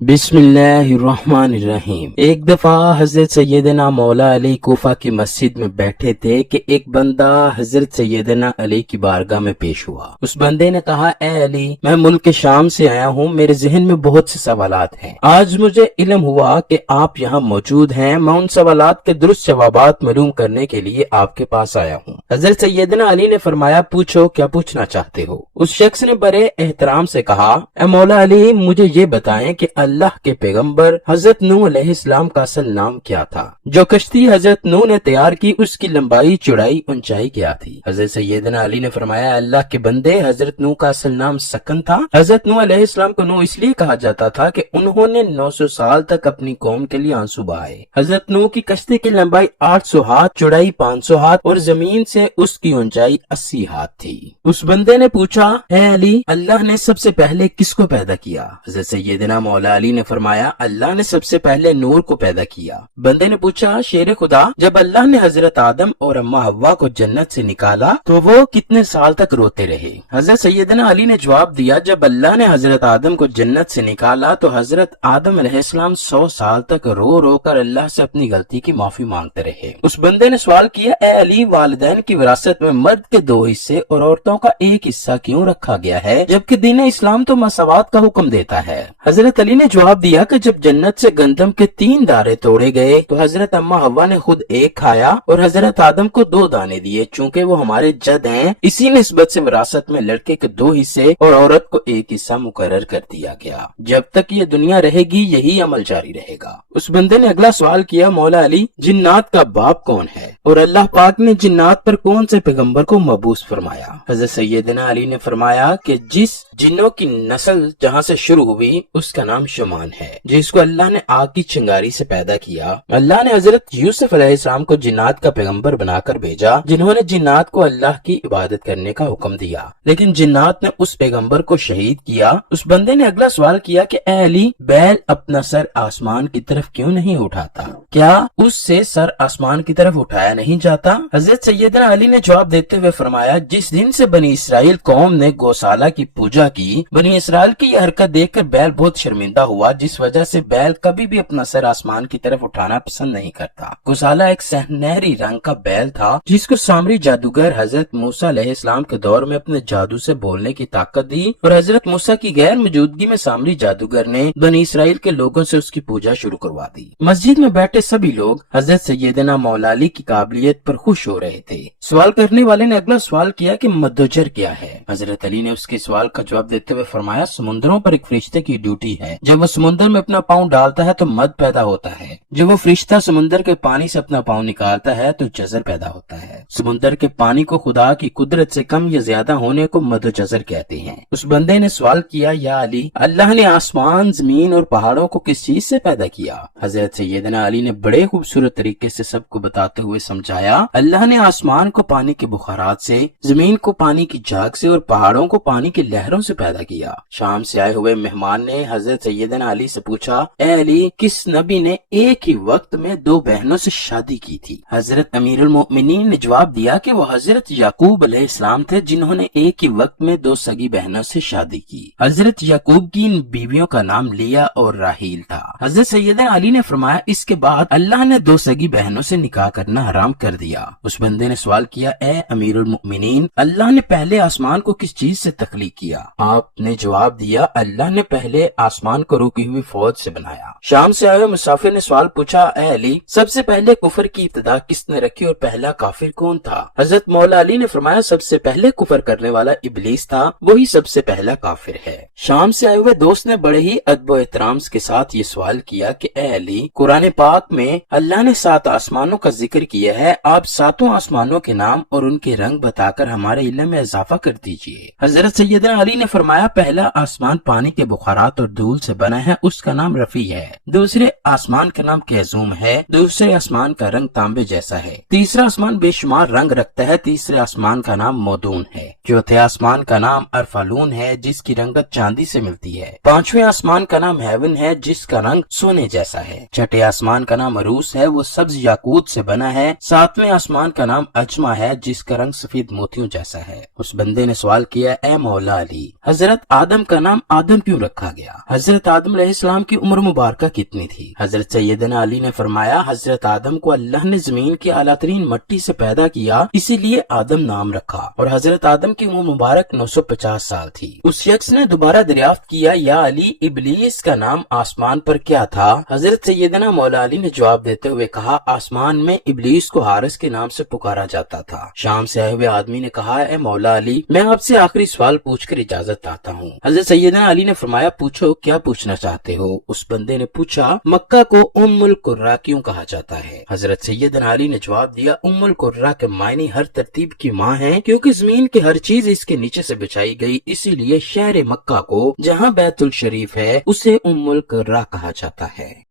बिस्मिल्लाहिर्रहमानिर्रहीम। एक दफा हजरत सैयदना मौला अली कोफा की मस्जिद में बैठे थे कि एक बंदा हजरत सैयदना अली की बारगाह में पेश हुआ। उस बंदे ने कहा, ए अली, मैं मुल्क शाम से आया हूँ, मेरे जहन में बहुत से सवालात हैं। आज मुझे इल्म हुआ कि आप यहाँ मौजूद हैं। मैं उन सवालात के दुरुस्त जवाबात मालूम करने के लिए आपके पास आया हूँ। हजरत सैयदना अली ने फरमाया, पूछो, क्या पूछना चाहते हो? उस शख्स ने बड़े एहतराम से कहा, ए मौला अली, मुझे ये बताएं कि अल्लाह के पैगंबर हजरत नूह अलैहिस्सलाम का असल नाम क्या था? जो कश्ती हजरत नूह ने तैयार की, उसकी लंबाई, चौड़ाई, ऊंचाई क्या थी? हजरत सैयदना अली ने फरमाया, अल्लाह के बंदे, हजरत नूह का असल नाम सकन था। हजरत नूह अलैहिस्सलाम को नूह इसलिए कहा जाता था कि उन्होंने 900 साल तक अपनी कौम के लिए आंसू बहाए। हजरत नूह की कश्ती की लंबाई 800 हाथ, चौड़ाई 500 हाथ और जमीन से उसकी ऊंचाई 80 हाथ थी। उस बंदे ने पूछा, है अली, अल्लाह ने सबसे पहले किसको पैदा किया? हजरत सैयदना मौला अली ने फरमाया, अल्लाह ने सबसे पहले नूर को पैदा किया। बंदे ने पूछा, शेर खुदा, जब अल्लाह ने हजरत आदम और अम्मा हव्वा को जन्नत से निकाला तो वो कितने साल तक रोते रहे? हजरत सैयदना अली ने जवाब दिया, जब अल्लाह ने हजरत आदम को जन्नत से निकाला तो हजरत आदम अलैहिस्सलाम 100 साल तक रो रो कर अल्लाह से अपनी गलती की माफी मांगते रहे। उस बंदे ने सवाल किया, ए अली, वालिदैन की विरासत में मर्द के 2 हिस्से और औरतों का 1 हिस्सा क्यों रखा गया है, जबकि दीन इस्लाम तो मसवात का हुक्म देता है? हजरत अली ने जवाब दिया कि जब जन्नत से गंदम के 3 दाने तोड़े गए तो हजरत अम्मा हव्वा ने खुद 1 खाया और हजरत आदम को 2 दाने दिए। चूंकि वो हमारे जद हैं, इसी निस्बत से विरासत में लड़के के 2 हिस्से और औरत को 1 हिस्सा मुकर्रर कर दिया गया। जब तक ये दुनिया रहेगी यही अमल जारी रहेगा। उस बंदे ने अगला सवाल किया, मौला अली, जिन्नात का बाप कौन है और अल्लाह पाक ने जिन्नात पर कौन से पैगंबर को मबूस फरमाया? हजरत सैयदना अली ने फरमाया कि जिस जिन्नों की नस्ल जहाँ से शुरू हुई उसका नाम शुमान है, जिसको अल्लाह ने आग की चिंगारी से पैदा किया। अल्लाह ने हजरत यूसुफ अलैहिस्सलाम को जिन्नात का पैगंबर बनाकर भेजा, जिन्होंने जिन्नात को अल्लाह की इबादत करने का हुक्म दिया, लेकिन जिन्नात ने उस पैगंबर को शहीद किया। उस बंदे ने अगला सवाल किया कि ए अली, बैल अपना सर आसमान की तरफ क्यों नहीं उठाता? क्या उससे सर आसमान की तरफ उठाया नहीं जाता? हजरत सैयदना अली ने जवाब देते हुए फरमाया, जिस दिन से बनी इसराइल कौम ने गौशाला की पूजा की, बनी इसराइल की यह हरकत देखकर बैल बहुत शर्मिंदा हुआ, जिस वजह से बैल कभी भी अपना सर आसमान की तरफ उठाना पसंद नहीं करता। गौशाला एक सुनहरी रंग का बैल था, जिसको सामरी जादूगर हजरत मूसा अलैहिस्सलाम के दौर में अपने जादू से बोलने की ताकत दी और हजरत मूसा की गैर मौजूदगी में सामरी जादूगर ने बनी इसराइल के लोगों से उसकी पूजा शुरू करवा दी। मस्जिद में बैठे सभी लोग हजरत सैयदना मौला अली की काबिलियत पर खुश हो रहे थे। सवाल करने वाले ने अगला सवाल किया कि मद्दोजर क्या है? हजरत अली ने उसके सवाल का जवाब देते हुए फरमाया, समुद्रों पर एक फरिश्ते की ड्यूटी है, जब वो समुद्र में अपना पाँव डालता है तो मद पैदा होता है। जब वो फरिश्ता समुद्र के पानी से अपना पाँव निकालता है तो जज़र पैदा होता है। समुद्र के पानी को खुदा की कुदरत से कम या ज्यादा होने को मद जज़र कहते हैं। उस बंदे ने सवाल किया, या अली, अल्लाह ने आसमान, जमीन और पहाड़ों को किस चीज से पैदा किया? हजरत सैयदना अली ने बड़े खूबसूरत तरीके से सबको बताते हुए समझाया, अल्लाह ने आसमान को पानी के बुखारात से, जमीन को पानी की झाग से और पहाड़ों को पानी की लहरों से पैदा किया। शाम से आए हुए मेहमान ने हजरत सैयदना अली से पूछा, ए अली, किस नबी ने एक ही वक्त में 2 बहनों से शादी की थी? हजरत अमीरुल मोमिनीन ने जवाब दिया कि वो हजरत याकूब अलैहिस्सलाम थे, जिन्होंने एक ही वक्त में 2 सगी बहनों से शादी की। हजरत याकूब की इन बीवियों का नाम लिया और राहील था। हजरत सैयदना अली ने फरमाया, इसके बाद अल्लाह ने 2 सगी बहनों से निकाह करना हराम कर दिया। उस बंदे ने सवाल किया, ए अमीरुल मोमिनीन, अल्लाह ने पहले आसमान को किस चीज से तख्लीक किया? आपने जवाब दिया, अल्लाह ने पहले आसमान को रुकी हुई फौज से बनाया। शाम से आए मुसाफिर ने सवाल पूछा, ए अली, सबसे पहले कुफर की इब्तिदा किसने रखी और पहला काफिर कौन था? हजरत मौला अली ने फरमाया, सबसे पहले कुफर करने वाला इब्लीस था, वही सबसे पहला काफिर है। शाम से आए हुए दोस्त ने बड़े ही अदब और एहतराम के साथ ये सवाल किया कि ए अली, कुरान पाक में अल्लाह ने 7 आसमानों का जिक्र किया है, आप 7 आसमानों के नाम और उनके रंग बताकर हमारे इल्म में इजाफा कर दीजिए। हजरत सैयदना अली ने फरमाया, पहला आसमान पानी के बुखारात और धूल से बना है, उसका नाम रफी है। दूसरे आसमान का नाम कैजूम है। दूसरे आसमान का रंग तांबे जैसा है। तीसरा आसमान बेशुमार रंग रखता है। तीसरे आसमान का नाम मौदून है। चौथे आसमान का नाम अरफालून है, जिसकी रंगत चांदी से मिलती है। 5वें आसमान का नाम हेवन है, जिसका रंग सोने जैसा है। छठे आसमान का नाम अरूस है, वो सब्ज याकूत से बना है। 7वें आसमान का नाम अजमा है, जिसका रंग सफेद मोतियों जैसा है। उस बंदे ने सवाल किया, ए मौला अली, हजरत आदम का नाम आदम क्यों रखा गया? हजरत حضرت آدم علیہ السلام کی عمر مبارکہ کتنی تھی؟ حضرت سیدنا علی نے فرمایا حضرت آدم کو اللہ نے زمین کی اعلیٰ ترین مٹی سے پیدا کیا، اسی لیے آدم نام رکھا، اور حضرت آدم کی عمر مبارک 950 سال تھی۔ اس شخص نے دوبارہ دریافت کیا یا علی ابلیس کا نام آسمان پر کیا تھا؟ حضرت سیدنا مولا علی نے جواب دیتے ہوئے کہا آسمان میں ابلیس کو حارس کے نام سے پکارا جاتا تھا۔ شام سے آئے ہوئے آدمی نے کہا اے مولا علی میں آپ سے آخری سوال پوچھ کر اجازت چاہتا ہوں۔ حضرت سیدنا علی نے فرمایا پوچھو کیا پوچھنا چاہتے ہو؟ اس بندے نے پوچھا مکہ کو ام القرا کیوں کہا جاتا ہے؟ حضرت سیدنا علی نے جواب دیا ام القرا کے معنی ہر ترتیب کی ماں ہے، کیونکہ زمین کی ہر چیز اس کے نیچے سے بچائی گئی، اسی لیے شہر مکہ کو جہاں بیت الشریف ہے اسے ام القرا کہا جاتا ہے۔